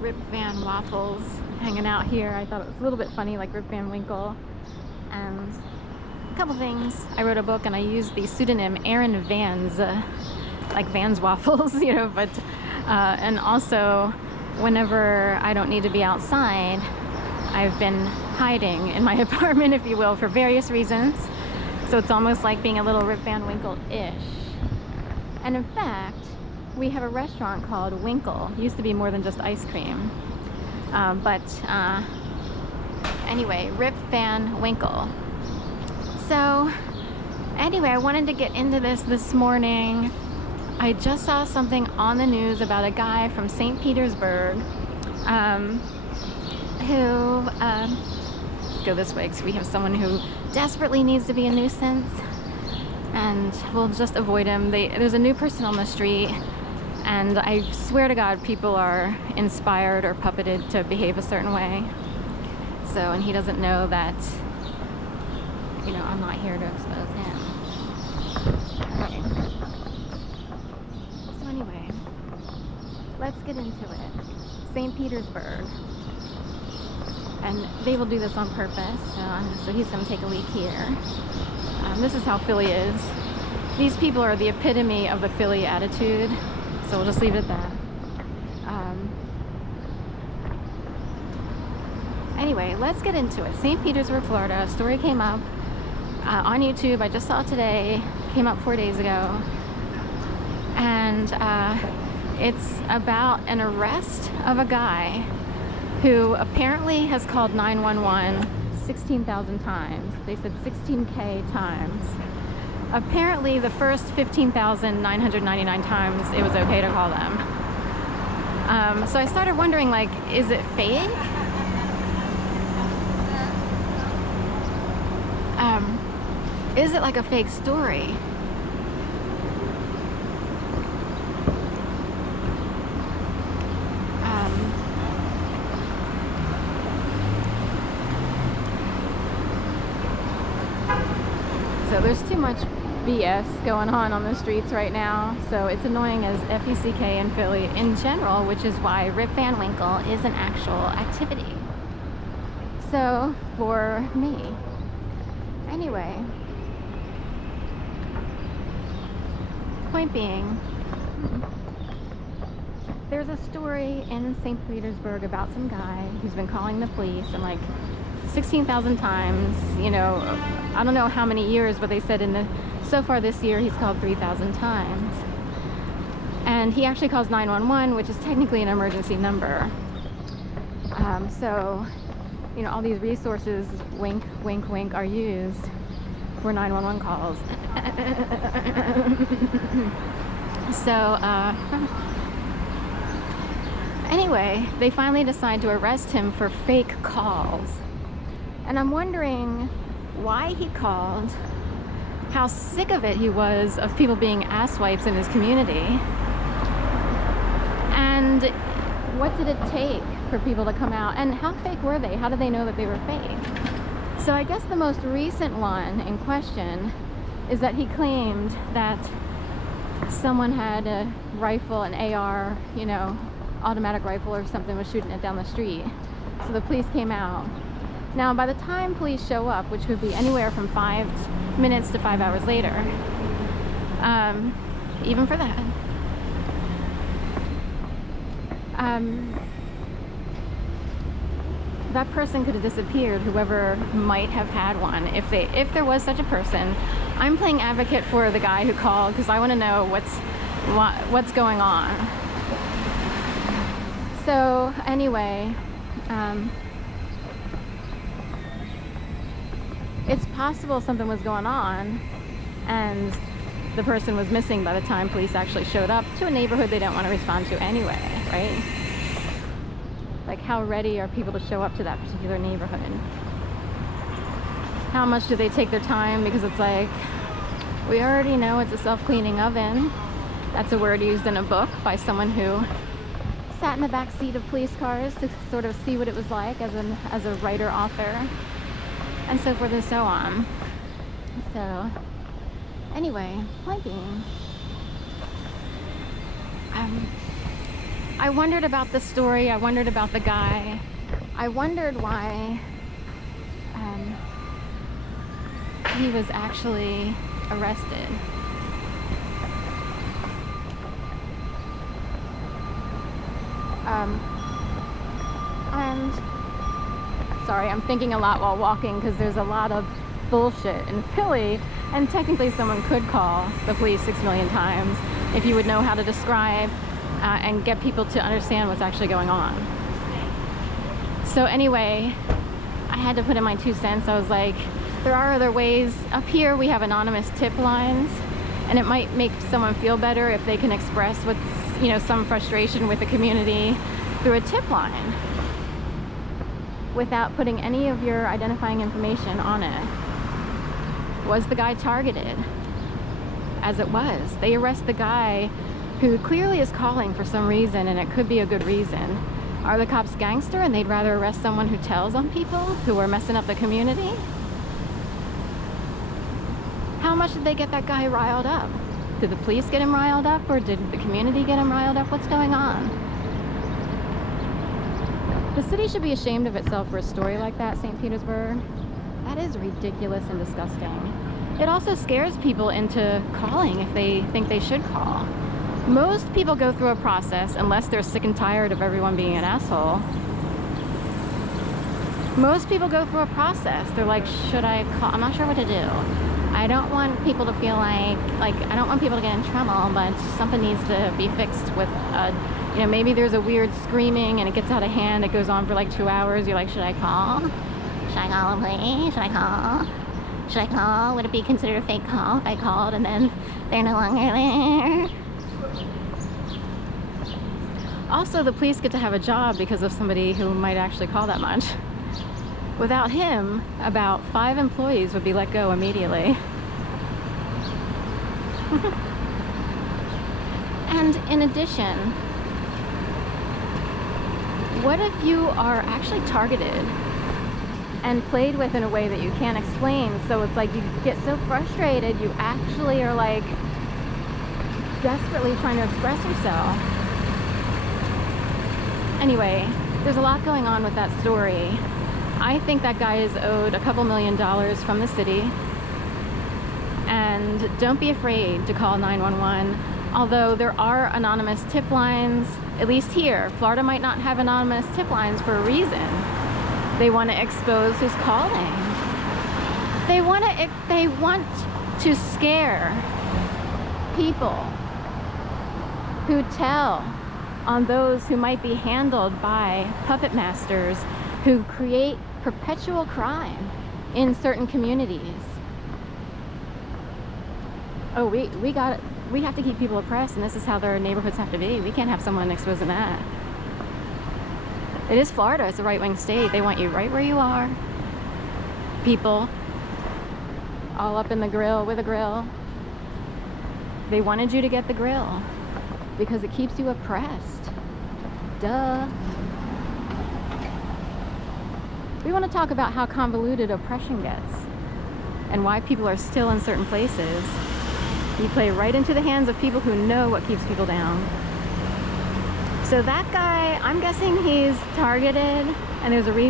Rip Van Waffles hanging out here. I thought it was a little bit funny, like Rip Van Winkle. And a couple things. I wrote a book and I used the pseudonym Aaron Vans, like Vans Waffles, you know, but, and also whenever I don't need to be outside, I've been hiding in my apartment, if you will, for various reasons. So it's almost like being a little Rip Van Winkle-ish. And in fact, we have a restaurant called Winkle. It used to be more than just ice cream. Anyway, Rip Van Winkle. So anyway, I wanted to get into this morning. I just saw something on the news about a guy from St. Petersburg who, go this way because we have someone who desperately needs to be a nuisance, and we'll just avoid him. There's a new person on the street, and I swear to God, people are inspired or puppeted to behave a certain way. So, and he doesn't know that, you know, I'm not here to expose him. Okay. So anyway, let's get into it. St. Petersburg. And they will do this on purpose, so he's going to take a leak here. This is how Philly is. These people are the epitome of the Philly attitude, so we'll just leave it at that. Anyway, let's get into it. St. Petersburg, Florida. A story came up on YouTube. I just saw it today. Came up 4 days ago. And it's about an arrest of a guy who apparently has called 911 16,000 times. They said 16K times. Apparently the first 15,999 times it was okay to call them. So I started wondering, like, is it fake? Is it like a fake story? So there's too much BS going on the streets right now, so it's annoying as FECK in Philly in general, which is why Rip Van Winkle is an actual activity. So, for me. Anyway, point being, there's a story in St. Petersburg about some guy who's been calling the police and like 16,000 times, you know, I don't know how many years, but they said so far this year he's called 3,000 times. And he actually calls 911, which is technically an emergency number. So, you know, all these resources, wink, wink, wink, are used for 911 calls. So, anyway, they finally decide to arrest him for fake calls. And I'm wondering why he called, how sick of it he was of people being asswipes in his community, and what did it take for people to come out, and how fake were they? How did they know that they were fake? So I guess the most recent one in question is that he claimed that someone had a rifle, an AR, you know, automatic rifle or something, was shooting it down the street. So the police came out. Now, by the time police show up, which could be anywhere from 5 minutes to 5 hours later, even for that, that person could have disappeared, whoever might have had one, if there was such a person. I'm playing advocate for the guy who called because I want to know what's going on. So anyway, it's possible something was going on and the person was missing by the time police actually showed up to a neighborhood they didn't want to respond to anyway, right? Like, how ready are people to show up to that particular neighborhood? How much do they take their time? Because it's like, we already know it's a self-cleaning oven. That's a word used in a book by someone who sat in the back seat of police cars to sort of see what it was like as a writer-author, and so forth and so on. So, anyway, point being, I wondered about the story. I wondered about the guy. I wondered why he was actually arrested. And sorry, I'm thinking a lot while walking because there's a lot of bullshit in Philly, and technically someone could call the police 6 million times if you would know how to describe and get people to understand what's actually going on. So anyway, I had to put in my 2 cents. I was like, there are other ways. Up here we have anonymous tip lines, and it might make someone feel better if they can express what's, you know, some frustration with the community through a tip line without putting any of your identifying information on it. Was the guy targeted? As it was. They arrest the guy who clearly is calling for some reason, and it could be a good reason. Are the cops gangster and they'd rather arrest someone who tells on people who are messing up the community? How much did they get that guy riled up? Did the police get him riled up, or did the community get him riled up? What's going on? The city should be ashamed of itself for a story like that, St. Petersburg. That is ridiculous and disgusting. It also scares people into calling if they think they should call. Most people go through a process, unless they're sick and tired of everyone being an asshole. Most people go through a process. They're like, should I call? I'm not sure what to do. I don't want people to feel like I don't want people to get in trouble, but something needs to be fixed with, you know, maybe there's a weird screaming and it gets out of hand. It goes on for like 2 hours. You're like, should I call? Should I call them, please? Should I call? Should I call? Would it be considered a fake call if I called and then they're no longer there? Also, the police get to have a job because of somebody who might actually call that much. Without him, about 5 employees would be let go immediately. And in addition, what if you are actually targeted and played with in a way that you can't explain? So it's like you get so frustrated, you actually are like desperately trying to express yourself. Anyway, there's a lot going on with that story. I think that guy is owed a couple $1 million from the city. And don't be afraid to call 911. Although there are anonymous tip lines, at least here. Florida might not have anonymous tip lines for a reason. They want to expose who's calling. They want to scare people who tell on those who might be handled by puppet masters who create perpetual crime in certain communities. Oh, we have to keep people oppressed, and this is how their neighborhoods have to be. We can't have someone exposing that. It is Florida. It's a right-wing state. They want you right where you are. People all up in the grill with a grill. They wanted you to get the grill because it keeps you oppressed. Duh. We want to talk about how convoluted oppression gets and why people are still in certain places. You play right into the hands of people who know what keeps people down. So that guy, I'm guessing he's targeted, and there's a reason